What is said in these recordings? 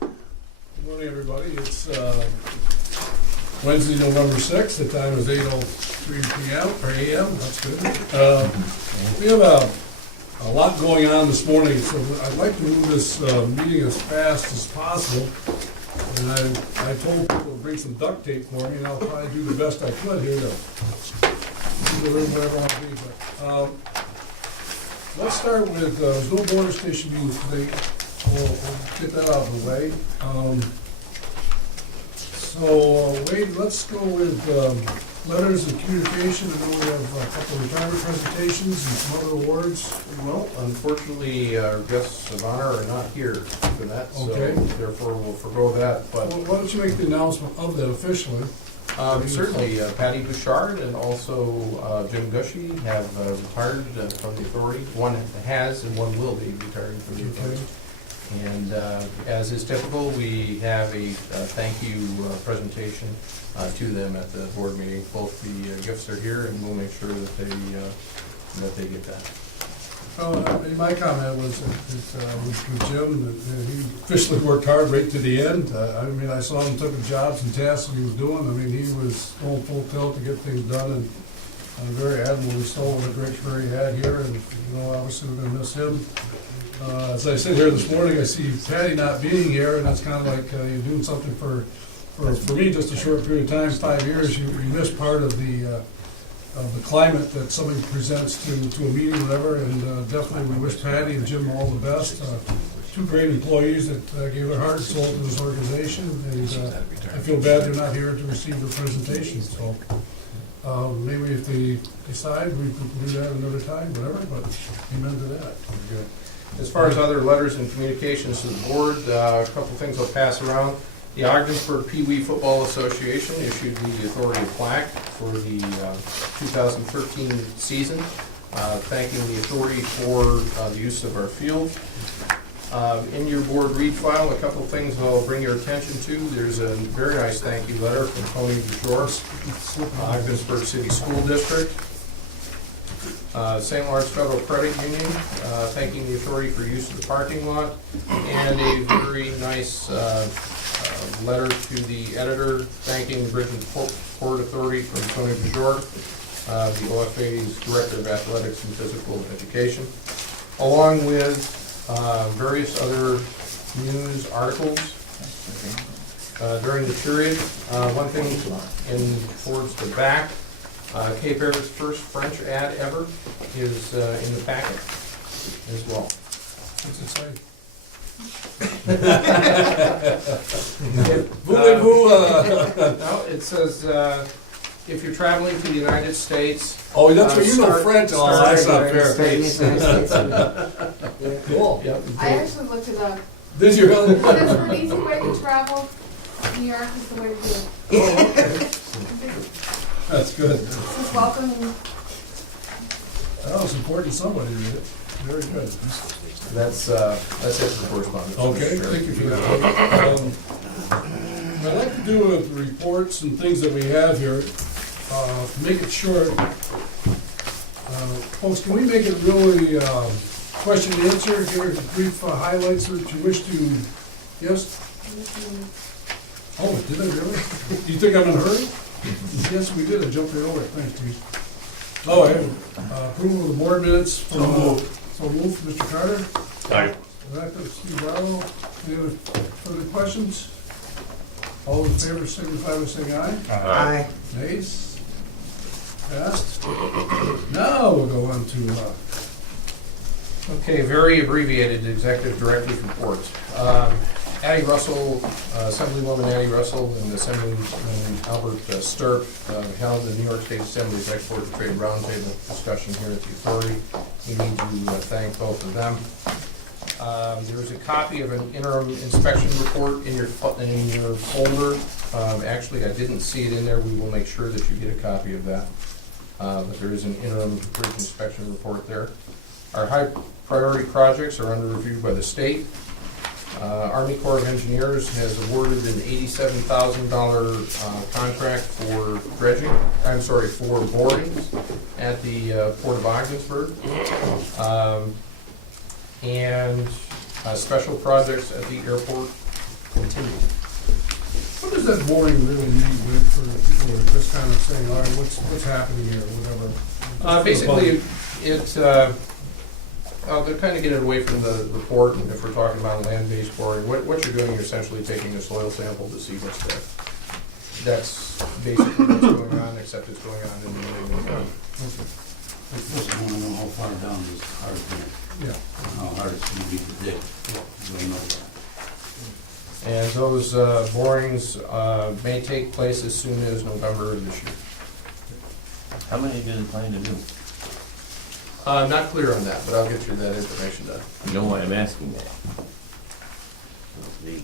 Good morning, everybody. It's Wednesday, November 6th. The time is 8:03 p.m. or a.m. That's good. We have a lot going on this morning, so I'd like to move this meeting as fast as possible. And I told people to bring some duct tape for me, and I'll probably do the best I could here to keep the room whatever I want to be. But let's start with there's no border station meeting today. We'll get that out of the way. Wade, let's go with letters of communication. I know we have a couple of retirement presentations and some other awards. Well, unfortunately, our guests of honor are not here for that, Okay. so therefore we'll forego that. But Well, why don't you make the announcement of that officially? certainly, Patty Bouchard and also Jim Gushy have retired from the authority. One has and one will be retiring from the authority. And as is typical, we have a thank you presentation to them at the board meeting. Both the gifts are here, and we'll make sure that they get that. My comment was with Jim, that he officially worked hard right to the end. I mean, I saw him took the jobs and tasks that he was doing. I mean, he was going full tilt to get things done, and I'm very admirable. So what a great career he had here, and obviously we're going to miss him. As I sit here this morning, I see Patty not being here, and it's kind of like you're doing something for me, just a short period of time, 5 years. You miss part of the climate that somebody presents to a meeting, whatever. And definitely, we wish Patty and Jim all the best. Two great employees that gave their heart and soul to this organization, and I feel bad they're not here to receive their presentation. So maybe if they decide, we can do that another time, whatever. But amen to that. Good. As far as other letters and communications to the board, a couple things I'll pass around. The Ogdensburg Pee Wee Football Association issued the authority plaque for the 2013 season, thanking the authority for the use of our field. In your board read file, a couple things I'll bring your attention to. There's a very nice thank you letter from Tony Bouchard, Ogdensburg City School District. St. Lawrence Federal Credit Union, thanking the authority for use of the parking lot, and a very nice letter to the editor thanking the Bridge and Port Authority from Tony Bouchard, the OFA's Director of Athletics and Physical Education, along with various other news articles during the period. One thing towards the back, Cape Air's first French ad ever is in the packet as well. What's it say? No, it says, if you're traveling to the United States. Oh, that's what you know French. Oh, that's not fair. Cool. Yep. I actually looked it up. This year. There's an easy way to travel. New York is the way to do it. Oh, okay. That's good. Just welcome. That was important. Somebody did it. Very good. That's it for correspondence. Okay, Sure. thank you for that. I'd like to do with the reports and things that we have here, to make it short. Folks, can we make it really question and answer? Give us brief highlights that you wish to. Yes? Oh, did I really? Do you think I'm in a hurry? Yes, we did. I jumped right over it. Thanks, Steve. Oh, I have approval of the board minutes from, so moved, Mr. Carter. Aye. Steve Darrow. Any other further questions? All in favor, signify by saying aye. Aye. Nays? Passed. Now we'll go on to, Okay, very abbreviated executive director's report. Addie Russell, Assemblywoman Addie Russell and Assemblyman Albert Sturp held the New York State Assembly's Export and Trade Roundtable discussion here at the authority. We need to thank both of them. There's a copy of an interim inspection report in your folder. Actually, I didn't see it in there. We will make sure that you get a copy of that. But there is an interim bridge inspection report there. Our high priority projects are under review by the state. Army Corps of Engineers has awarded an $87,000 contract for for borings at the Port of Ogdensburg. And Special projects at the airport continue. What does that boring really mean for people who are just kind of saying, all right, what's happening here, or whatever? Basically, they're kind of getting away from the report, and if we're talking about land-based boring, what you're doing, you're essentially taking a soil sample to see what's there. That's basically what's going on, except it's going on in the neighborhood. I want to know how far down this hard is, Yeah. how hard it's going to be to dig. We know that. And those borings may take place as soon as November of this year. How many do they plan to do? Not clear on that, but I'll get you that information done. You know why I'm asking that? The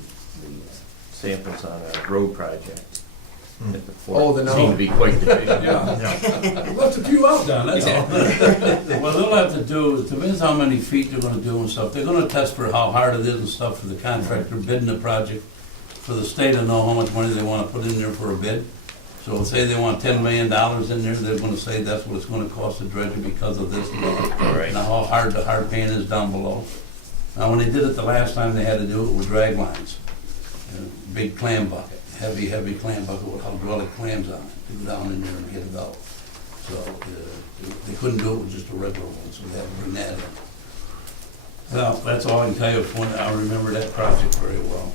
samples on a road project at the Oh, the fort seem to be quite deficient. Yeah. Left a few out, Don, that's all. What they'll have to do, it depends how many feet they're gonna do and stuff. They're gonna test for how hard it is and stuff for the contractor bidding the project, for the state to know how much money they wanna put in there for a bid. So say they want $10 million in there, they're gonna say that's what it's gonna cost to dredge it because of this and that. Right. Now how hard the hard pan is down below. Now, when they did it the last time, they had to do it with drag lines. A big clam bucket, heavy clam bucket with hydraulic clams on it, to go down in there and get it out. So they couldn't do it with just a regular one, so they had to bring that in. Well, that's all I can tell you. I remember that project very well.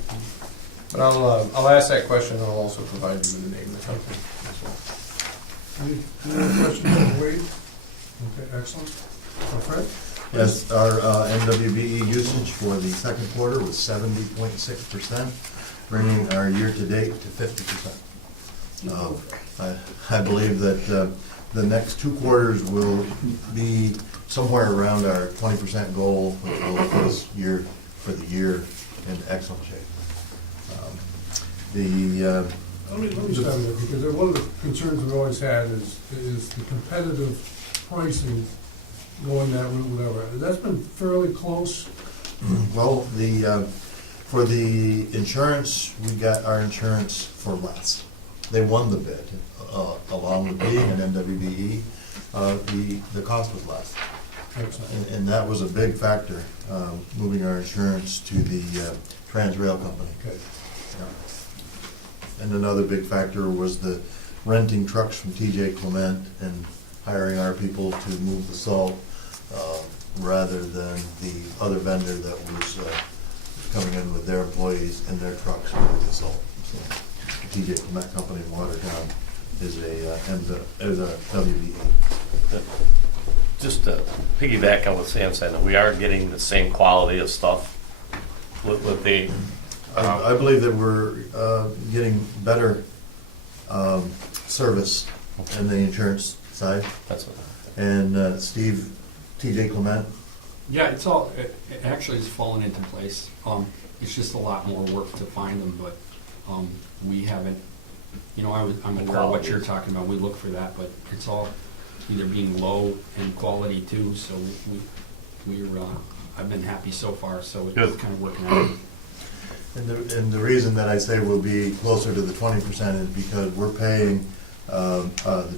But I'll ask that question, and I'll also provide you with the name of the company as well. Any other questions for Wade? Okay, excellent. Fred? Yes, our NWBE usage for the second quarter was 70.6%, bringing our year-to-date to 50%. I believe that the next two quarters will be somewhere around our 20% goal, which will put us for the year in excellent shape. Let me start with that, because one of the concerns we've always had is the competitive pricing going that route, whatever. That's been fairly close. Well, for the insurance, we got our insurance for less. They won the bid, along with being an NWBE, the cost was less. Excellent. And that was a big factor, moving our insurance to the Transrail company. Okay. And another big factor was the renting trucks from TJ Clement and hiring our people to move the salt, rather than the other vendor that was coming in with their employees and their trucks to move the salt. So the TJ Clement company in Watertown is a WBE. Just to piggyback on what Sam said, we are getting the same quality of stuff with the. I believe that we're getting better service in the insurance side. That's what. And Steve, TJ Clement. Yeah, it actually has fallen into place. It's just a lot more work to find them, but we haven't, I'm aware of what you're talking about. We look for that, but it's all either being low in quality too, so I've been happy so far, so it's Good. kind of working out. And the reason that I say we'll be closer to the 20% is because we're paying the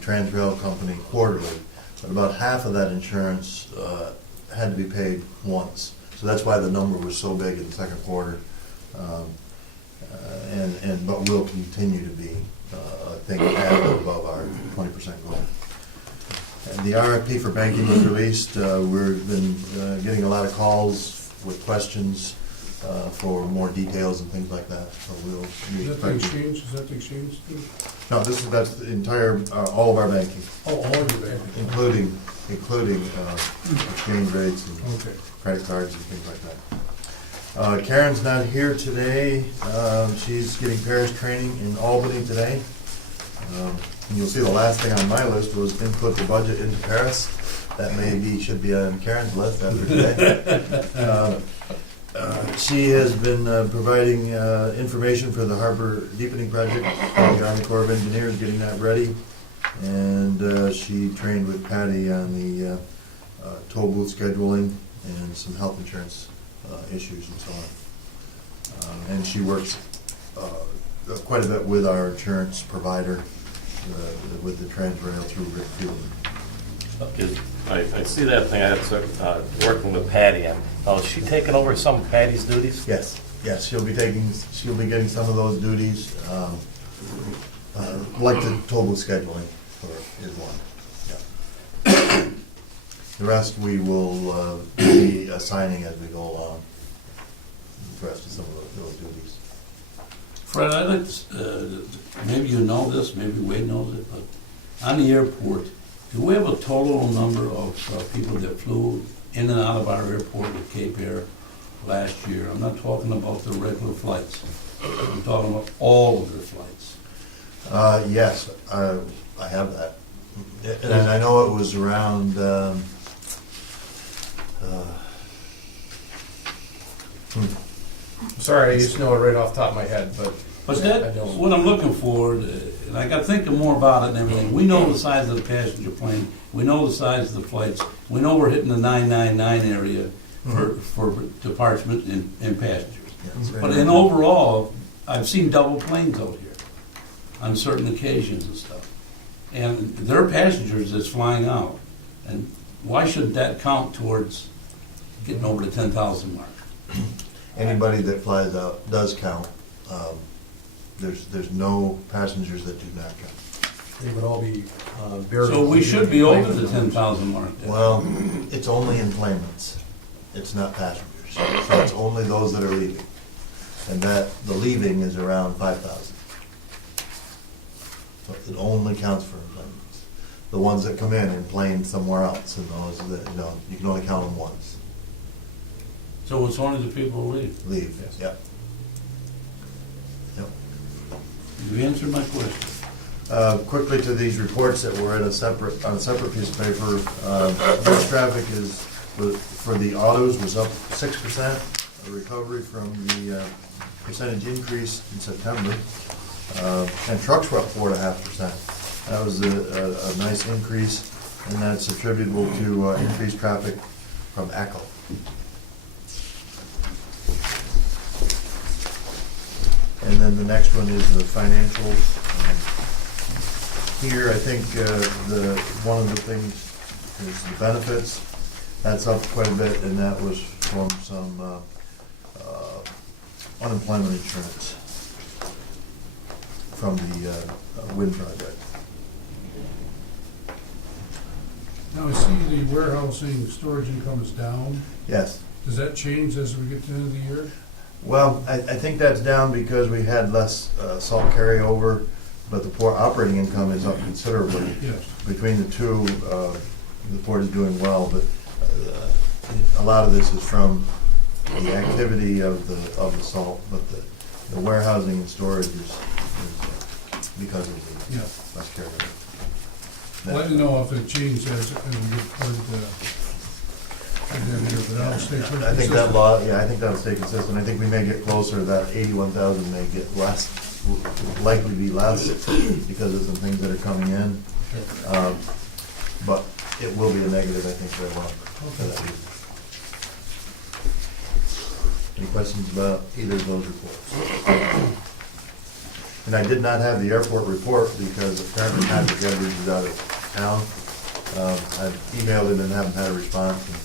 Transrail company quarterly, but about half of that insurance had to be paid once. So that's why the number was so big in the second quarter. But we'll continue to be, I think, at or above our 20% goal. And the RFP for banking was released. We've been getting a lot of calls with questions for more details and things like that. So we'll be Is that the expecting. exchange? Is that the exchange too? No, that's the entire, all of our banking, Oh, all of it. including exchange rates and Okay. credit cards and things like that. Karen's not here today. She's getting Paris training in Albany today. And you'll see the last thing on my list was input the budget into Paris. That should be on Karen's list after today. She has been providing information for the harbor deepening project, the Army Corps of Engineers getting that ready. And she trained with Patty on the toll booth scheduling and some health insurance issues and so on. And she works quite a bit with our insurance provider, with the Transrail through Rick Field. I see that thing, I had working with Patty, and, is she taking over some of Patty's duties? Yes, yes, she'll be getting some of those duties, like the total scheduling is one. Yeah. The rest we will be assigning as we go along, the rest of some of those duties. Fred, I'd like to, maybe you know this, maybe Wade knows it, but on the airport, do we have a total number of people that flew in and out of our airport with Cape Air last year? I'm not talking about the regular flights. I'm talking about all of their flights. Yes, I have that. And I know it was around, Sorry, I used to know it right off the top of my head, but. But I that, don't. what I'm looking for, and I got thinking more about it and everything, we know the size of the passenger plane, we know the size of the flights, we know we're hitting the 999 area for department and passengers. But in overall, I've seen double planes out here on certain occasions and stuff. And there are passengers that's flying out. And why should that count towards getting over the 10,000 mark? Anybody that flies out does count. There's no passengers that do not count. They would all be very. So we should be over the 10,000 mark then. Well, it's only enplanements. It's not passengers. So it's only those that are leaving. And that, the leaving is around 5,000. So it only counts for enplanements. The ones that come in plane somewhere else, and those that, you can only count them once. So it's only the people who leave. Leave, Yes. yep. Yep. You answered my question. Quickly to these reports that were on a separate piece of paper. Bus traffic is, for the autos, was up 6%, a recovery from the percentage increase in September. And trucks were up 4.5%. That was a nice increase, and that's attributable to increased traffic from Echo. And then the next one is the financials. Here, I think one of the things is the benefits. That's up quite a bit, and that was from some unemployment insurance from the wind project. Now, I see the warehousing storage income is down. Yes. Does that change as we get to the end of the year? Well, I think that's down because we had less salt carryover, but the port operating income is up considerably. Yes. Between the two, the port is doing well, but a lot of this is from the activity of the salt, but the warehousing and storage is because of the Yeah. less carryover. Well, I didn't know if it changed as we get toward the end of the year, but I'll stay pretty I think that consistent. I think that'll stay consistent. I think we may get closer, that 81,000 may get less, likely be less because of some things that are coming in. But it will be a negative, I think, for a while. Any questions about either of those reports? And I did not have the airport report because apparently Patrick Edwards is out of town. I've emailed him and haven't had a response. And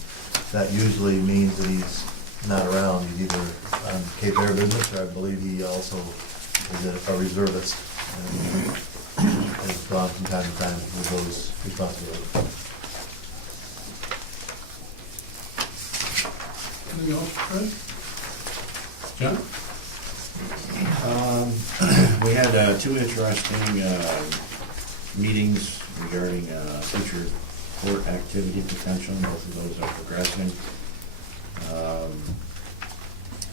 that usually means that he's not around. He's either on Cape Air business, or I believe he also is a reservist. And has gone from time to time with those responsibilities. Anything else, Fred? John? We had two interesting meetings regarding future port activity potential. Both of those are progressing.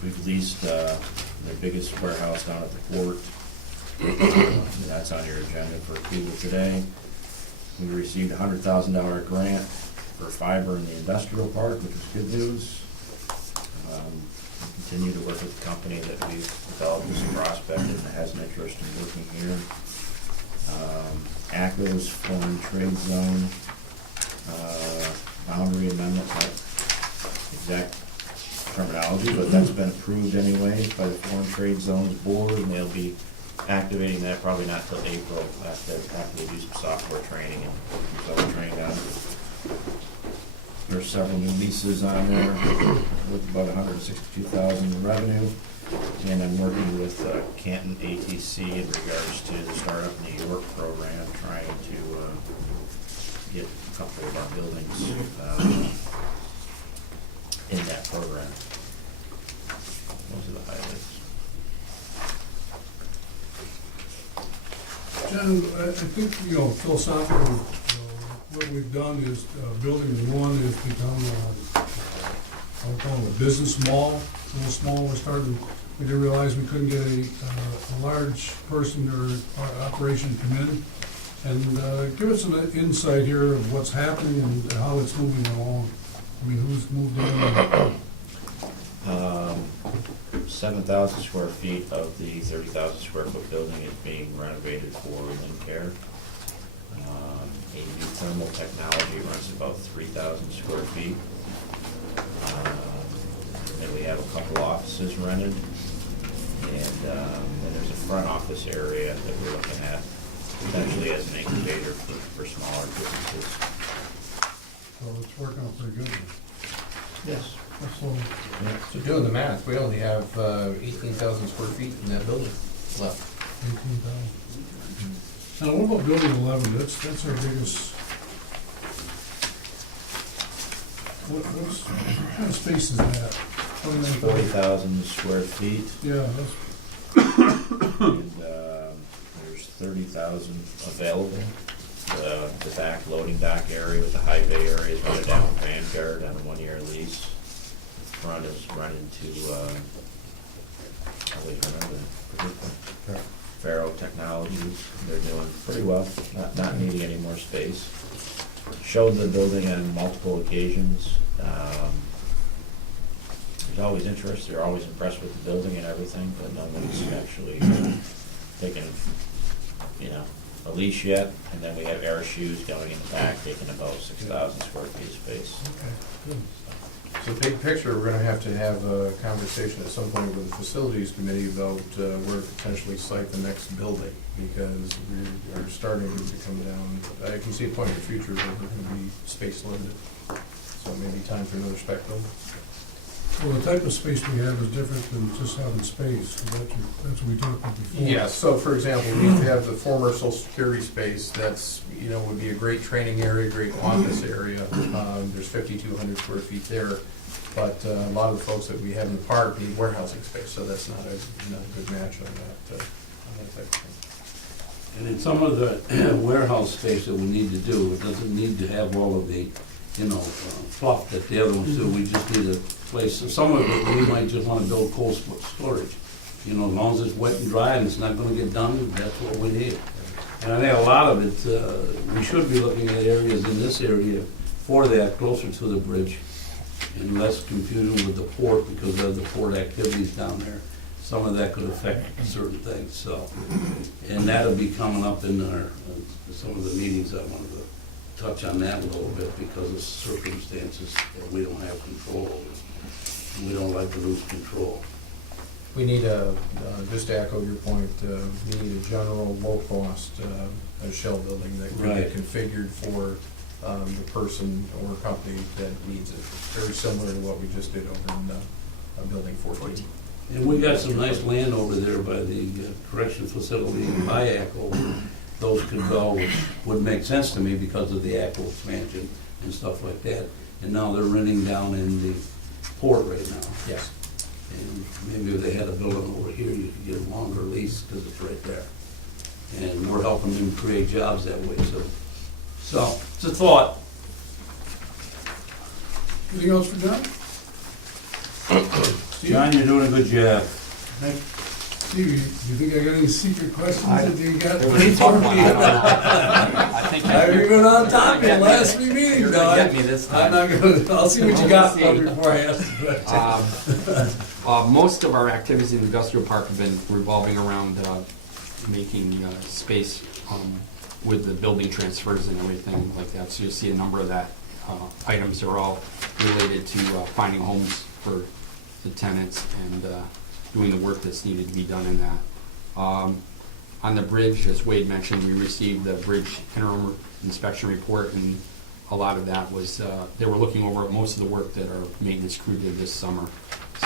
We've leased the biggest warehouse down at the port. And that's on your agenda for approval today. We received a $100,000 grant for fiber in the industrial park, which is good news. We continue to work with the company that we've developed as a prospect and has an interest in working here. ACO's foreign trade zone boundary amendment, not exact terminology, but that's been approved anyway by the Foreign Trade Zones Board, and they'll be activating that probably not till April after they do some software training and some other training on several new leases on there with about 162,000 in revenue. And I'm working with Canton ATC in regards to the Startup New York program, trying to get a couple of our buildings in that program. Those are the highlights. John, I think, philosophically, what we've done is, building one has become, I would call it a business mall, a little small. We didn't realize we couldn't get a large person or operation to come in. And give us some insight here of what's happening and how it's moving along. I mean, who's moved in? 7,000 square feet of the 30,000 square foot building is being renovated for Wind Care. A new thermal technology runs about 3,000 square feet. Then we have a couple offices rented. And then there's a front office area that we're looking at potentially as an incubator for smaller businesses. So it's working out pretty good. Yes. So doing the math, we only have 18,000 square feet in that building left. 18,000. Now, what about building 11? That's our biggest. What kind of space is that? 40,000 square feet. Yeah, that's. And there's 30,000 available. The back loading dock area with the high bay area is rented out Vanguard on a 1-year lease. Front is rented to, I always remember, Faro Technologies. They're doing pretty well, not needing any more space. Showed the building on multiple occasions. There's always interest, they're always impressed with the building and everything, but no one's actually taken, a lease yet. And then we have air shoes going in the back, taking about 6,000 square feet of space. Okay, good. So big picture, we're gonna have a conversation at some point with the facilities committee about where to potentially site the next building, because we are starting to come down. I can see a point in the future where we're gonna be space limited. So maybe time for another spec building. Well, the type of space we have is different than just having space. That's what we talked about before. Yeah, so for example, we have the former social security space that's, would be a great training area, great office area. There's 5,200 square feet there, but a lot of the folks that we have in the park need warehousing space, so that's not a good match on that type of thing. And in some of the warehouse space that we need to do, it doesn't need to have all of the, fluff that the other ones do. We just need a place, some of it, we might just wanna build cold storage. As long as it's wet and dry and it's not gonna get done, that's what we need. And I think a lot of it, we should be looking at areas in this area for that, closer to the bridge, and less confusing with the port because of the port activities down there. Some of that could affect certain things, so. And that'll be coming up in some of the meetings. I wanted to touch on that a little bit because of circumstances that we don't have control over. We don't like to lose control. We need just to echo your point, we need a general low-cost shell building that can be Right. configured for the person or company that needs it. Very similar to what we just did over in Building 14. And we got some nice land over there by the correction facility in Bayako where those could go, which would make sense to me because of the ACO expansion and stuff like that. And now they're renting down in the port right now. Yes. And maybe if they had a building over here, you could get a longer lease because it's right there. And we're helping them create jobs that way, so it's a thought. Anything else for John? Steve? John, you're doing a good job. Steve, you think I got any secret questions that you got? There was a tough one, I don't know. I think I've even on top of You're the gonna last few meetings, You're gonna Don. get me this I'm time. not gonna, I'll see what you got for me before I ask the question. Most of our activities in the industrial park have been revolving around making space with the building transfers and everything like that. So you'll see a number of that items are all related to finding homes for the tenants and doing the work that's needed to be done in that. On the bridge, as Wade mentioned, we received the bridge interim inspection report, and a lot of that was, they were looking over at most of the work that our maintenance crew did this summer.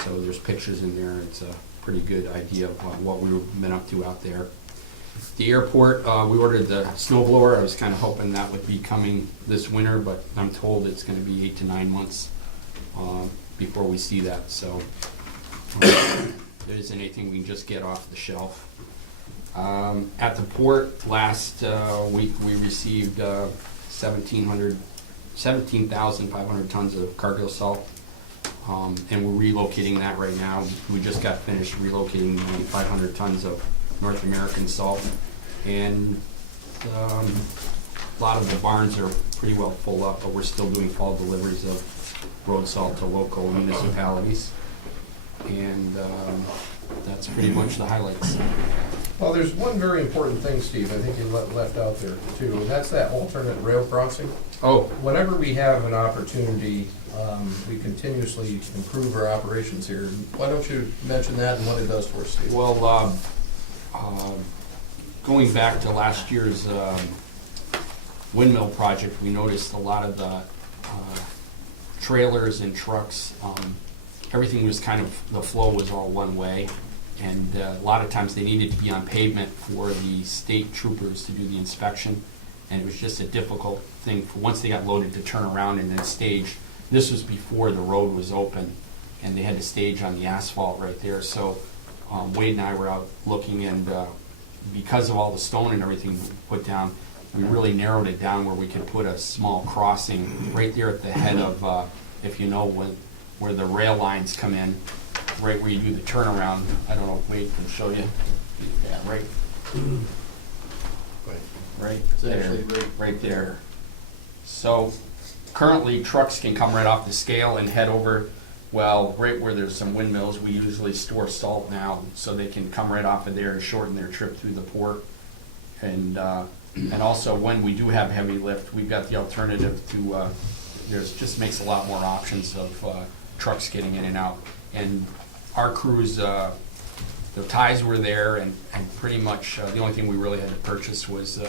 So there's pictures in there. It's a pretty good idea of what we've been up to out there. The airport, we ordered the snow blower. I was kind of hoping that would be coming this winter, but I'm told it's going to be 8 to 9 months before we see that. So there isn't anything we can just get off the shelf. At the port last week, we received 17,500 tons of cargo salt, and we're relocating that right now. We just got finished relocating 500 tons of North American salt, and a lot of the barns are pretty well full up, but we're still doing fall deliveries of road salt to local municipalities, and that's pretty much the highlights. Well, there's one very important thing, Steve, I think you left out there too, and that's that alternate rail crossing. Oh, Whenever we have an opportunity, we continuously improve our operations here. Why don't you mention that and what it does for us, Steve? well, going back to last year's windmill project, we noticed a lot of the trailers and trucks, everything was kind of, the flow was all one way. And a lot of times they needed to be on pavement for the state troopers to do the inspection. And it was just a difficult thing for, once they got loaded, to turn around and then stage. This was before the road was open and they had to stage on the asphalt right there. So Wade and I were out looking, and because of all the stone and everything we put down, we really narrowed it down where we could put a small crossing right there at the head of, if you know, where the rail lines come in, right where you do the turnaround. I don't know if Wade can show you. Yeah, right. Right there, right there. So currently trucks can come right off the scale and head over, well, right where there's some windmills, we usually store salt now, so they can come right off of there and shorten their trip through the port. And also when we do have heavy lift, we've got the alternative to, there's just makes a lot more options of trucks getting in and out. And our crews, the ties were there, and pretty much the only thing we really had to purchase was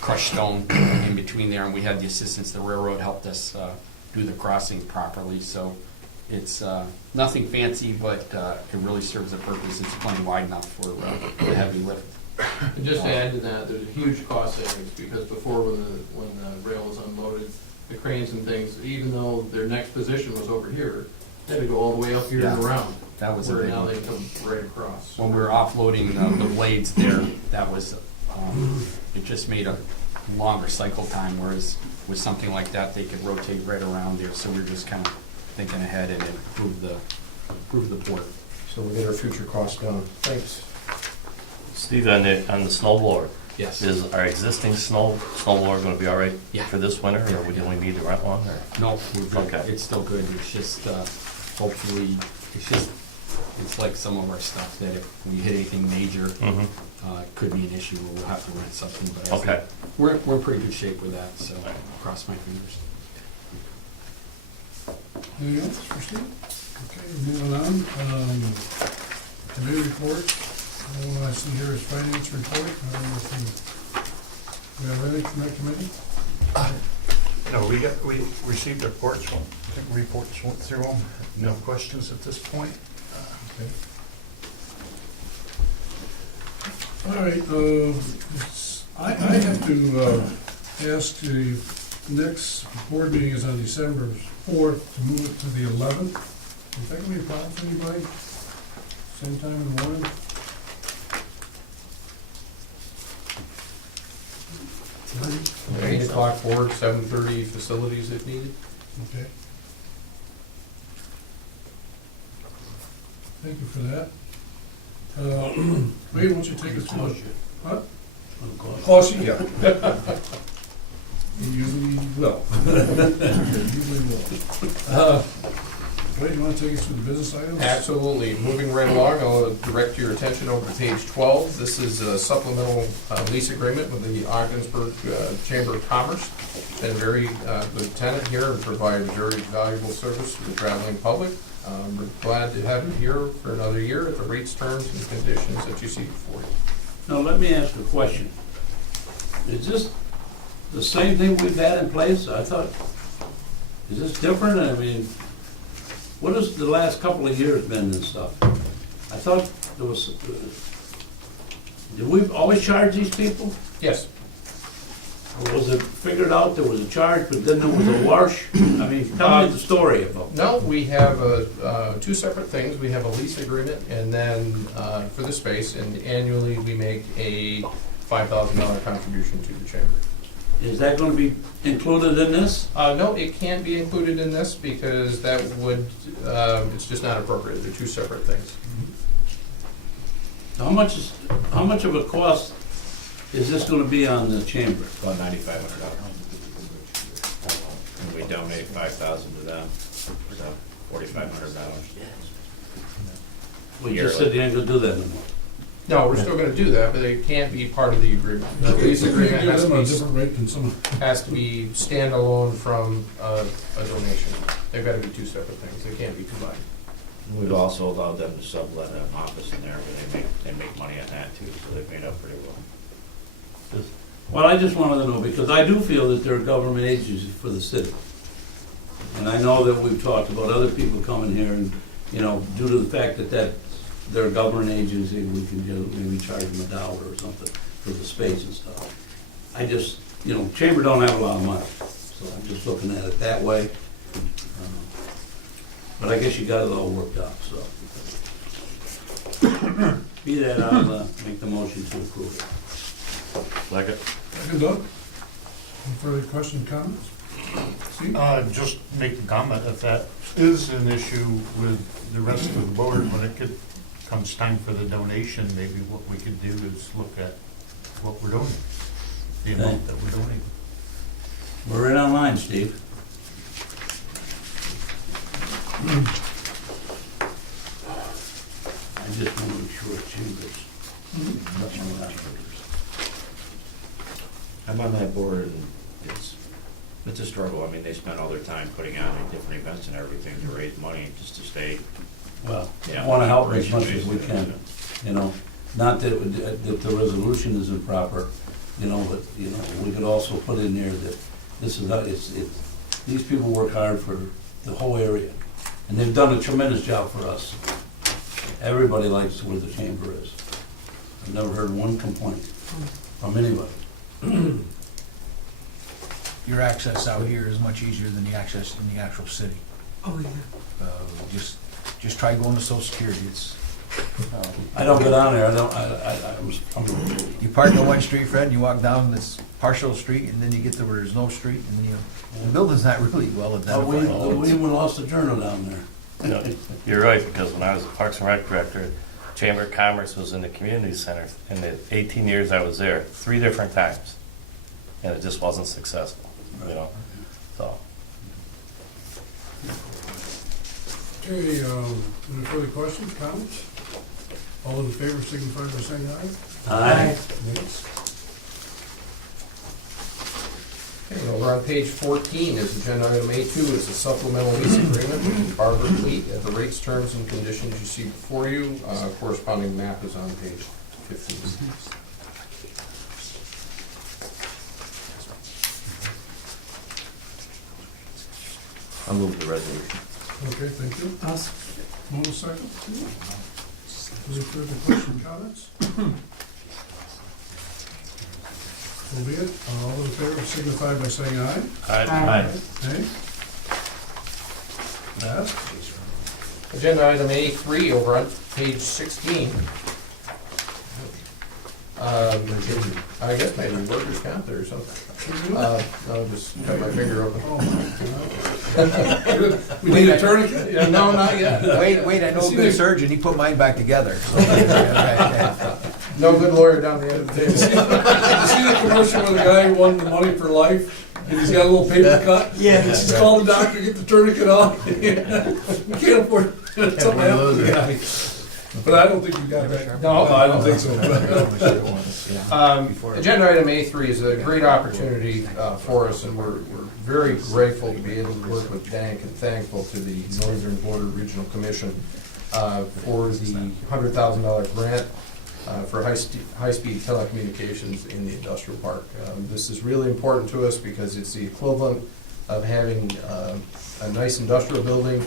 crushed stone in between there, and we had the assistance. The railroad helped us do the crossing properly, so it's nothing fancy, but it really serves a purpose. It's plenty wide enough for the heavy lift. And just to add to that, there's a huge cost savings, because before, when the rail was unloaded, the cranes and things, even though their next position was over here, they had to go all the way up here and Yeah. around. That was a Where big now one. they come right across. When we were offloading the blades there, that was, it just made a longer cycle time, whereas with something like that, they could rotate right around there. So we're just kind of thinking ahead and improve the port. So we'll get our future costs down. Thanks. Steve, on the snow blower, Yes. is our existing snow blower gonna be all right Yeah. for this winter, or we only need to rent one, or? No, we're good. Okay. It's still good. It's just, hopefully, it's like some of our stuff that if we hit anything major, Mm-hmm. it could be an issue where we'll have to rent something, but I Okay. think we're in pretty good shape with that, so cross my fingers. Anything else for Steve? Okay, moving on. Committee reports. All I see here is finance report. I don't know if we have anything from that committee? No, we received reports, I think reports went through them, no questions at this point. Okay. All right, I have to ask, the next board meeting is on December 4th, to move it to the 11th. Is that gonna be a problem for anybody? Same time in the morning? 8 o'clock forward, 7:30 facilities if needed. Okay. Thank you for that. Wade, why don't you take us through? What? Cost you, yeah. You usually will. Usually will. Wade, you wanna take us through the business items? Absolutely. Moving right along, I'll direct your attention over to page 12. This is a supplemental lease agreement with the Ogdensburg Chamber of Commerce. Been a very good tenant here and provided very valuable service to the traveling public. We're glad to have you here for another year at the rates, terms, and conditions that you see before you. Now, let me ask a question. Is this the same thing we've had in place? I thought, is this different? I mean, what has the last couple of years been and stuff? I thought there was, did we always charge these people? Yes. Or was it figured out there was a charge, but then there was a wash? I mean, tell me the story about that. No, we have two separate things. We have a lease agreement and then for the space, and annually we make a $5,000 contribution to the chamber. Is that gonna be included in this? No, it can't be included in this because that would, it's just not appropriate. They're two separate things. How much of a cost is this gonna be on the chamber? About $9,500. And we donate 5,000 to them, so $4,500. We just said you ain't gonna do that anymore. No, we're still gonna do that, but it can't be part of the agreement. The lease agreement Give has them a to be, different rate than some. has to be standalone from a donation. They've gotta be two separate things. They can't be combined. We've also allowed them to sublet an office in there, but they make money on that too, so they've made up pretty well. Well, I just wanted to know, because I do feel that they're a government agency for the city. And I know that we've talked about other people coming here and, you know, due to the fact that they're a government agency, we can maybe charge them $1 or something for the space and stuff. I just, you know, chamber don't have a lot of money, so I'm just looking at it that way. But I guess you got it all worked out, so. Be that, I'll make the motion to approve it. Second. Second, Doug? Any further questions, comments? Steve? Just make a comment, if that is an issue with the rest of the board, when it comes time for the donation, maybe what we could do is look at what we're doing, the amount that we're doing. We're right on line, Steve. I just want to make sure chambers. I'm on that board and it's a struggle. I mean, they spend all their time putting on different events and everything to raise money just to stay. Well, Yeah. I want to help as much as we can, you know, not that the resolution is improper, you know, but, you know, we could also put in there that this is, these people work hard for the whole area, and they've done a tremendous job for us. Everybody likes where the chamber is. I've never heard one complaint from anybody. Your access out here is much easier than the access in the actual city. Oh, yeah. Just try going to Social Security. It's, I don't go down there, I'm you park on one street, Fred, and you walk down this partial street, and then you get to where there's no street, and then the building's not really well we identified. even lost a journal down there. No, you're right, because when I was Parks and Rec director, Chamber of Commerce was in the community center. In the 18 years I was there, 3 different times, and it just wasn't successful, you know, so. Okay, any further questions, comments? All those in favor signify by saying aye. Aye. Nays? Okay, over on page 14 is agenda item A2, is a supplemental lease agreement with Barbara Fleet at the rates, terms, and conditions you see before you. Corresponding map is on page 15. I'll move the resolution. Okay, thank you. Move a second. Any further questions, comments? So be it. All those in favor signify by saying aye. Aye. Nay? Passed. Agenda item A3 over on page 16. I guess maybe workers' comp there or something. I'll just cut my finger open. Oh, my God. We need a tourniquet? Yeah, no, not yet. Wait, I know a good surgeon, he put mine back together. No good lawyer down the end of the You see table. the commercial where the guy who won the money for life, and he's got a little paper cut? Yeah. He's called the doctor, get the tourniquet off. We can't afford it. Something else. Yeah. But I don't think you got that. No. I don't think so. Agenda item A3 is a great opportunity for us, and we're very grateful to be able to work with Dank and thankful to the Northern Border Regional Commission for the $100,000 grant for high-speed telecommunications in the industrial park. This is really important to us because it's the equivalent of having a nice industrial building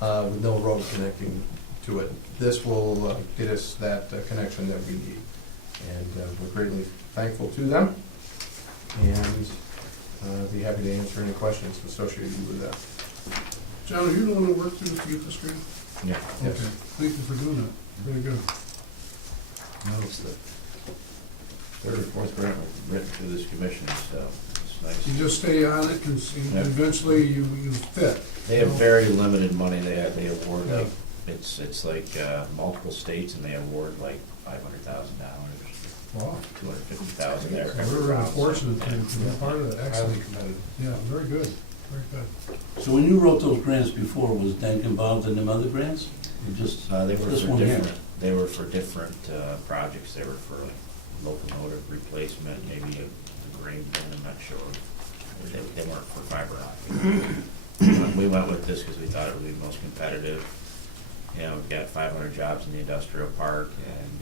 with no road connecting to it. This will get us that connection that we need, and we're greatly thankful to them, and be happy to answer any questions associated with that. John, are you the one who worked through to get this grant? Yeah. Okay, thank you for doing that, very good. No, it's the third or fourth grant written to this commission, so it's nice. You just stay on it, and Yeah. eventually you fit. They have very limited money, they award, like, it's like, multiple states, and they award like $500,000, Wow. 250,000 there. We're fortunate to be part of that, Highly excellent. competitive. Yeah, very good, very good. So when you wrote those grants before, was Dank involved in them other grants? You just, They were this for one here? different, they were for different, projects, they were for like locomotive replacement, maybe a grain bin, I'm not sure. They weren't for fiber optic. We went with this because we thought it would be most competitive. You know, we've got 500 jobs in the industrial park, and,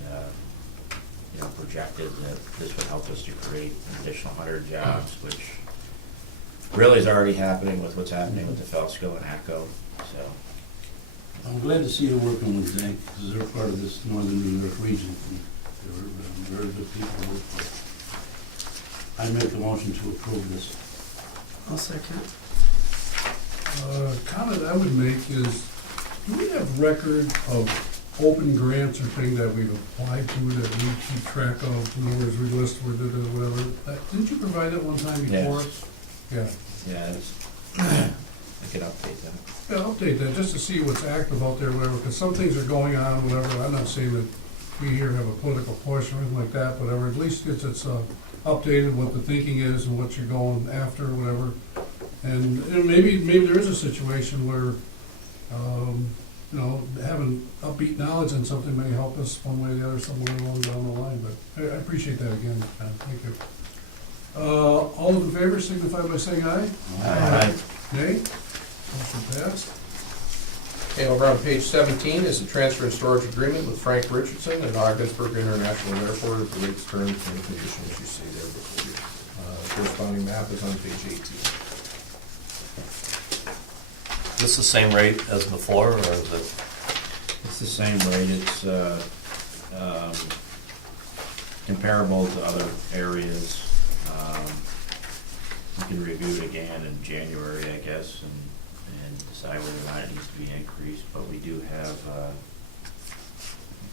you know, projected that this would help us to create an additional 100 jobs, which really is already happening with what's happening with the Felsco and ACO, so. I'm glad to see you working with Dank, because they're part of this northern New York region, and they're very good people to work with. I make the motion to approve this. I'll second. Comment I would make is, do we have record of open grants or thing that we've applied to that we keep track of? In other words, we list where did it, whatever. Didn't you provide that one time before? Yes. Yeah. Yeah, it's, I could update that. Yeah, update that, just to see what's active out there, whatever, because some things are going on, whatever. I'm not saying that we here have a political push or anything like that, whatever. At least it's updated what the thinking is and what you're going after, whatever. And maybe there is a situation where, you know, having upbeat knowledge on something may help us one way or the other somewhere along down the line, but I appreciate that again, John, thank you. All those in favor signify by saying aye. Aye. Nay? Motion passed. Okay, over on page 17 is the transfer and storage agreement with Frank Richardson at Ogdensburg International Airport at the rates, terms, and conditions you see there before you. Corresponding map is on page 18. Is this the same rate as before, or is it? It's the same rate, it's, comparable to other areas. We can review it again in January, I guess, and decide whether or not it needs to be increased, but we do have,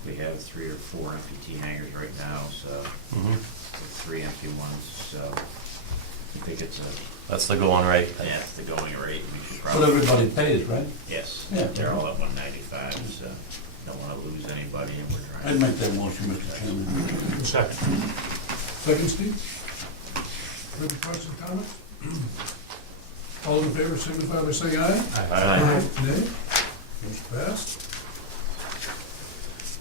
we have 3 or 4 empty T hangers right now, so, 3 empty ones, so I think it's That's the going rate. yeah, it's the going rate, we should What probably. everybody pays, right? Yes, Yeah. they're all at 195, so don't wanna lose anybody, and we're I'd trying. make that motion, Mr. Chairman. Second. Second, Steve? Further questions, comments? All in favor signify by saying aye. Aye. Nay? Motion passed.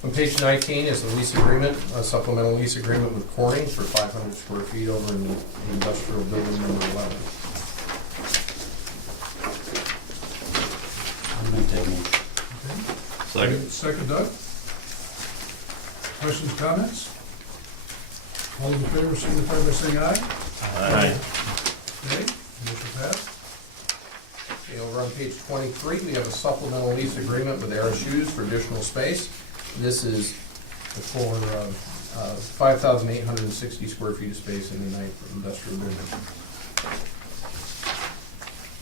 On page 19 is the lease agreement, a supplemental lease agreement with Corning for 500 square feet over in the industrial building number 11. I'll make that motion. Okay. Second. Second, Doug? Questions, comments? All in favor signify by saying aye. Aye. Nay? Motion passed. Okay, over on page 23, we have a supplemental lease agreement with RSUs for additional space. This is for 5,860 square feet of space in the 9th industrial building.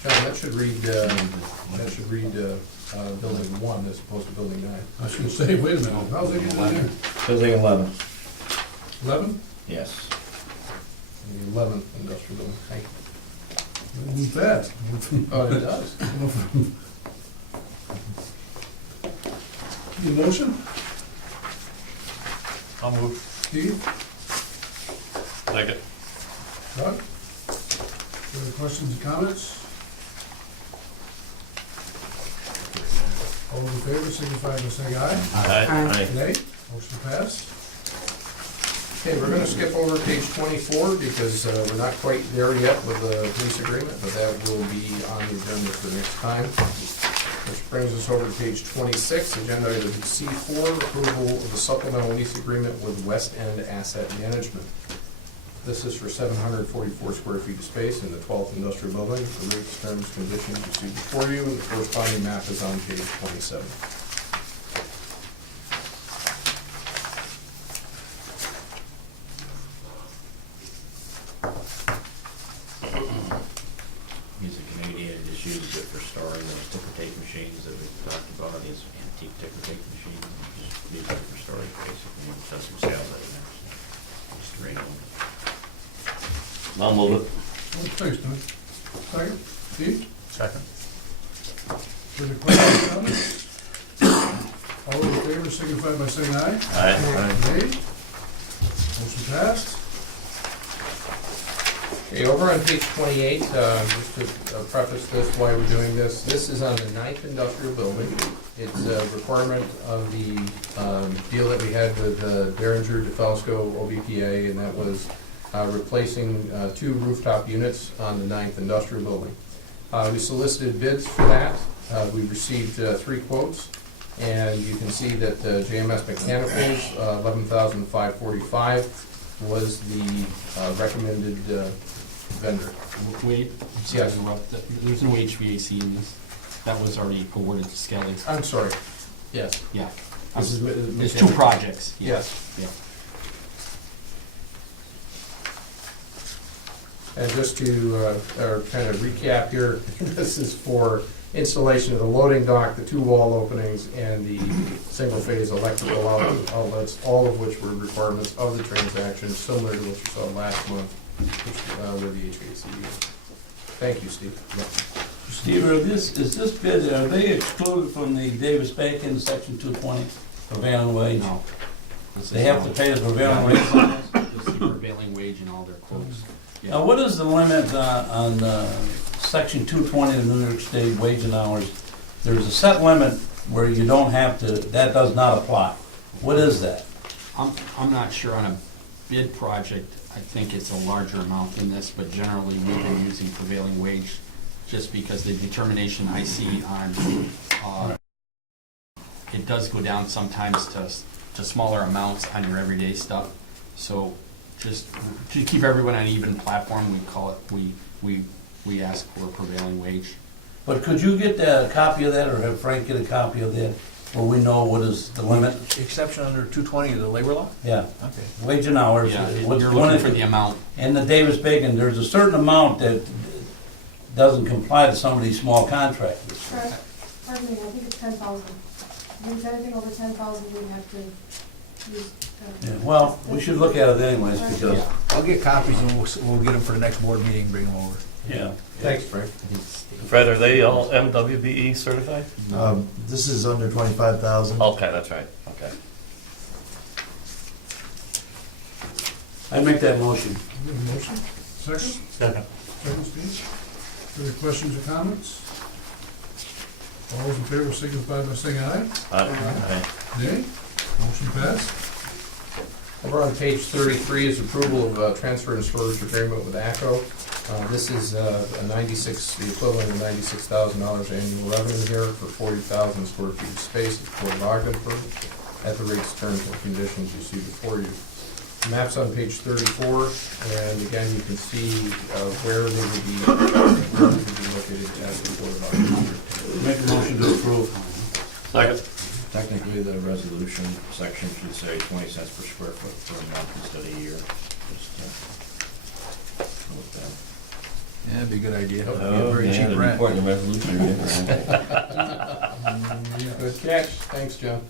John, that should read building 1 as opposed to building 9. I was gonna say, wait a minute, how's it getting in there? Building 11. 11? Yes. The 11th industrial building. Thank you. Move fast. Oh, it does. Need a motion? I'll move. Steve? Second. Doug? Further questions or comments? All in favor signify by saying aye. Aye. Nay? Motion passed. Okay, we're gonna skip over page 24 because we're not quite there yet with the lease agreement, but that will be on the agenda for next time. Which brings us over to page 26, agenda item C4, approval of a supplemental lease agreement with West End Asset Management. This is for 744 square feet of space in the 12th Industrial Building. The rates, terms, conditions you see before you, and the corresponding map is on page 27. He's a Canadian, just uses it for storing those ticker tape machines that we've talked about, these antique ticker tape machines. Just use it for storage, basically, and does some sales out of there. Just rate them. I'll move it. Thanks, Tom. Second, Steve? Second. Further questions, comments? All those in favor signify by saying aye. Aye. Nay? Motion passed. Okay, over on page 28, just to preface this, why we're doing this, this is on the 9th Industrial Building. It's a requirement of the deal that we had with Behringer, DeFalco, OBPA, and that was replacing 2 rooftop units on the 9th Industrial Building. We solicited bids for that. We received 3 quotes, and you can see that JMS Mechanicals, $11,545 was the recommended vendor. Wait, I'm sorry Yes. to interrupt. There's no HVAC in this. That was already awarded to Skelly's. I'm sorry. Yes. Yeah. This is There's 2 projects. Yeah. Yes. Yeah. And just to kind of recap here, this is for installation of the loading dock, the 2 wall openings, and the single-phase electrical outlets, all of which were requirements of the transaction, similar to what you saw last month with the HVAC. Thank you, Steve. Steve, is this bid, are they excluded from the Davis-Bacon section 220 prevailing wage? No. This They is have all- to pay the prevailing wage on this? It's the prevailing wage in all their quotes. Yeah. Now, what is the limit on section 220 of the New York State wage and hours? There's a set limit where you don't have to, that does not apply. What is that? I'm not sure on a bid project, I think it's a larger amount than this, but generally we've been using prevailing wage just because the determination I see on, it does go down sometimes to smaller amounts on your everyday stuff. So just to keep everyone on an even platform, we call it, we ask for prevailing wage. But could you get a copy of that, or have Frank get a copy of that, where we know what is the limit? Exception under 220 of the labor law? Yeah, Okay. wage and hours. Yeah, what's you're one looking of for the amount. In the Davis-Bacon, there's a certain amount that doesn't comply to some of these small contractors. Pardon me, I think it's 10,000. If there's anything over 10,000, we have to use. Yeah, well, we should look at it anyways, because, I'll get copies and we'll get them for the next board meeting, bring them over. yeah. Thanks, Frank. Fred, are they all MWBE certified? This is under 25,000. Okay, that's right, okay. I make that motion. We have a motion? Second? Second. Second, Steve? Further questions or comments? All those in favor signify by saying aye. Okay. Nay? Motion passed. Over on page 33 is approval of transfer and storage agreement with ACO. This is a 96, the equivalent of $96,000 annual revenue here for 40,000 square feet of space at Port of Ogdensburg at the rates, terms, and conditions you see before you. The map's on page 34, and again, you can see where they would be located at the Port of Ogdensburg. Make a motion to approve. Second. Technically, the resolution section should say 20 cents per square foot per month instead of a year. Just, note that. Yeah, that'd be a good idea. Oh, That'd be a very cheap rent. the resolution. Good catch. Thanks, John.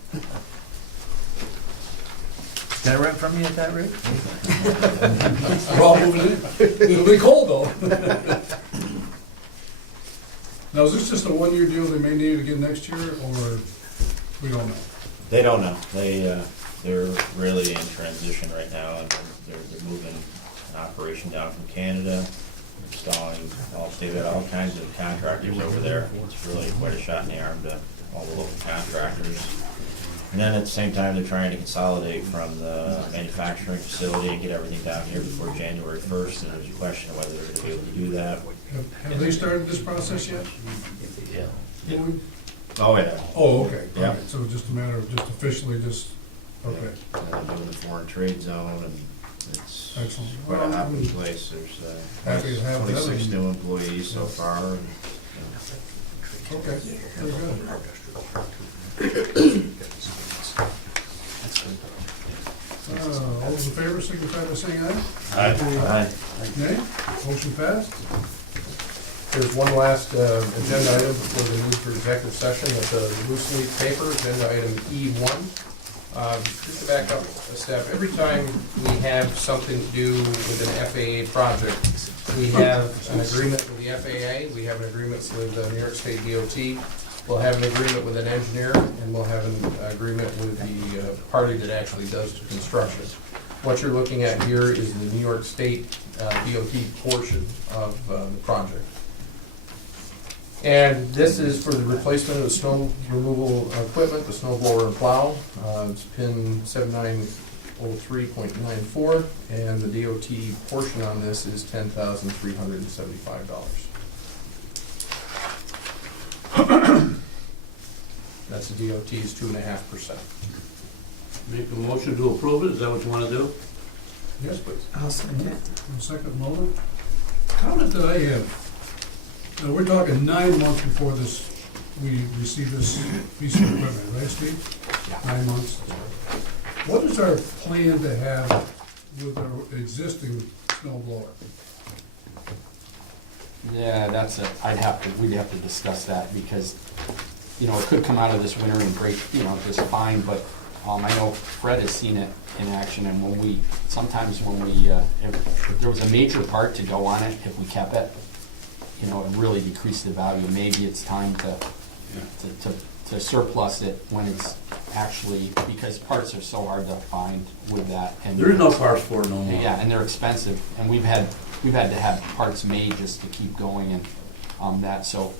Can I rent from you at that rate? We're all moving in. It'll be cold, though. Now, is this just a one-year deal they may need again next year, or we don't know? They don't know. They're really in transition right now, and they're moving an operation down from Canada, installing they've got all kinds of contractors over there. It's really quite a shot in the arm to all the local contractors. And then at the same time, they're trying to consolidate from the manufacturing facility and get everything down here before January 1st, and there's a question of whether they're gonna be able to do that. Have they started this process yet? Yeah. Moving? Oh, yeah. Oh, okay, all Yeah. right, so just a matter of just officially just, okay. And they're doing the foreign trade zone, and it's Excellent. quite a happy place. There's Happy to have them. 26 new employees so far, and Okay, very good. All those in favor, signify by saying aye. Nay, motion passed. There's one last agenda item before the move for executive session. It's a loose leaf paper, agenda item E1. Just to back up a step, every time we have something to do with an FAA project, we have an agreement with the FAA, we have an agreement with the New York State DOT, we'll have an agreement with an engineer, and we'll have an agreement with the party that actually does the construction. What you're looking at here is the New York State DOT portion of the project. And this is for the replacement of the snow removal equipment, the snow blower and plow. It's pin 7903.94, and the DOT portion on this is $10,375. That's the DOT's 2.5%. Make a motion to approve it, is that what you wanna do? Yes, please. One second, moment. Comment that I have. Now, we're talking 9 months before this, we receive this piece of equipment, right, Steve? 9 months. What is our plan to have with our existing snow blower? Yeah, we'd have to discuss that, because, it could come out of this winter and break, just fine, but, I know Fred has seen it in action, and sometimes when if there was a major part to go on it, if we kept it, it really decreased the value. Maybe it's time to surplus it when it's actually, because parts are so hard to find with that. And There is no parts for it no more. yeah, and they're expensive, and we've had to have parts made just to keep going and that. So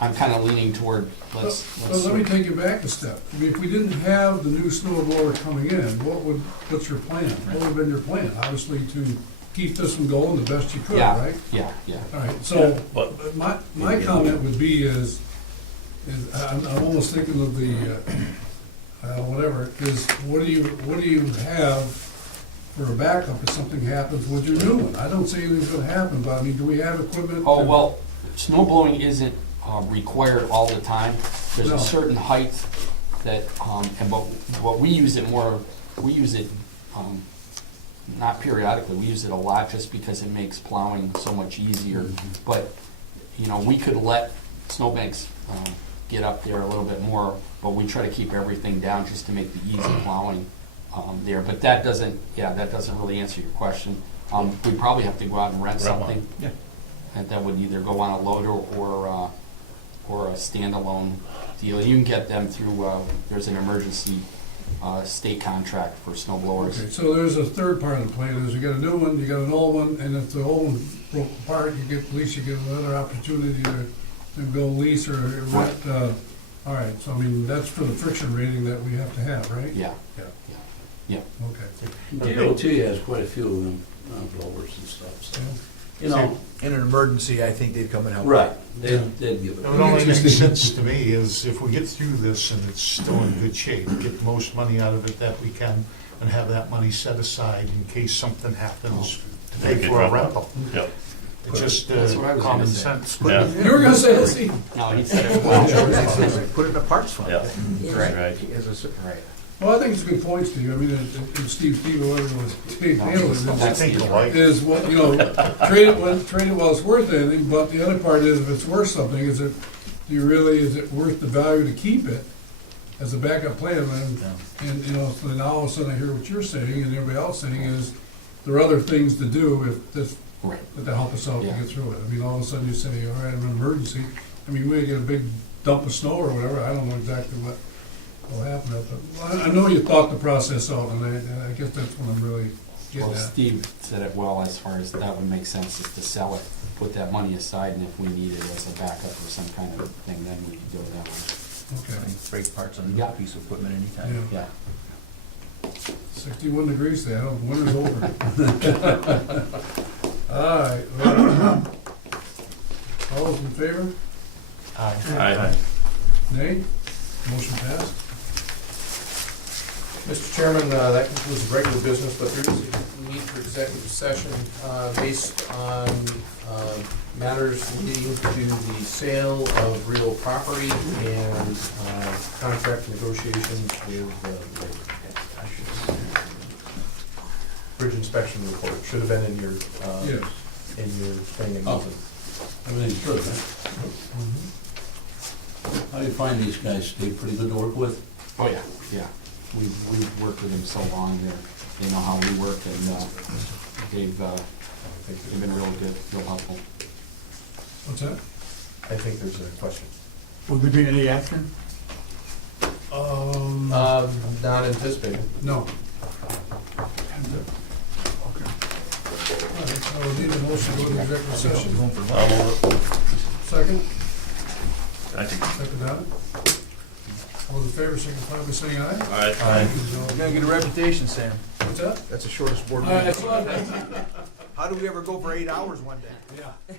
I'm kind of leaning toward let's. So let me take you back a step. I mean, if we didn't have the new snow blower coming in, what's your plan? What would have been your plan? Obviously to keep this one going the best you could, Yeah, right? yeah. All right, so But my comment would be is I'm almost thinking of the, whatever, is what do you have for a backup if something happens with your new one? I don't say anything's gonna happen, but I mean, do we have equipment? Oh, well, snow blowing isn't required all the time. There's No. a certain height that, but we use it not periodically, we use it a lot just because it makes plowing so much easier. But, we could let snowbanks get up there a little bit more, but we try to keep everything down just to make the easy plowing there. But that doesn't really answer your question. We'd probably have to go out and rent something. Yeah. And that would either go on a loader or a standalone deal. You can get them through, there's an emergency state contract for snow blowers. Okay, so there's a third part of the plan, is you got a new one, you got an old one, and if the old one broke apart, at least you get another opportunity to go lease or rent. All right, so I mean, that's for the friction rating that we have to have, right? Yeah. Okay. DOT has quite a few of them, blowers and stuff, so, In an emergency, I think they'd come and help. right, they'd give it. What only makes sense to me is if we get through this and it's still in good shape, get the most money out of it that we can, and have that money set aside in case something happens to pay for a rental. Yep. It's just That's what I was common gonna say. sense. Yeah. You were gonna say, let's see. No, he said it well. Put it in a parts fund. Yeah. Right. Right. Right. Well, I think it's a good point, Steve. I mean, and Steve, whoever was handling That's this, the alike. is what, trade it while it's worth anything, but the other part is, if it's worth something, is it worth the value to keep it as a backup plan? And so now all of a sudden I hear what you're saying, and everybody else saying is, there are other things to do if this, Right. to help us out to get through it. I mean, all of a sudden you say, all right, I'm an emergency. I mean, we may get a big dump of snow or whatever, I don't know exactly what will happen, but I know you thought the process out, and I guess that's what I'm really getting Well, at. Steve said it well as far as that would make sense, is to sell it, put that money aside, and if we need it as a backup or some kind of thing, then we could go that way. Okay. Break parts on a new piece of equipment anytime. Yeah. Yeah. 61 degrees there, winter's over. All right. All those in favor? Aye. Aye. Nay? Motion passed. Mr. Chairman, that concludes the regular business, but there is a need for executive session based on matters leading to the sale of real property and contract negotiations with bridge inspection report. Should have been in your, Yes. thing in Oh. Milton. Everything's good, right? How do you find these guys? Stay pretty good to work with? Oh, yeah, yeah. We've worked with them so long, they know how we work, and they've been real good, real helpful. What's that? I think there's a question. Will there be any action? Not anticipated. No. All right, so we'll need a motion to go into executive session. Second? Second on it. All in favor, signify by saying aye. You're gonna get a reputation, Sam. What's that? That's the shortest board All right, meeting. that's all I've got. How do we ever go for 8 hours one day? Yeah.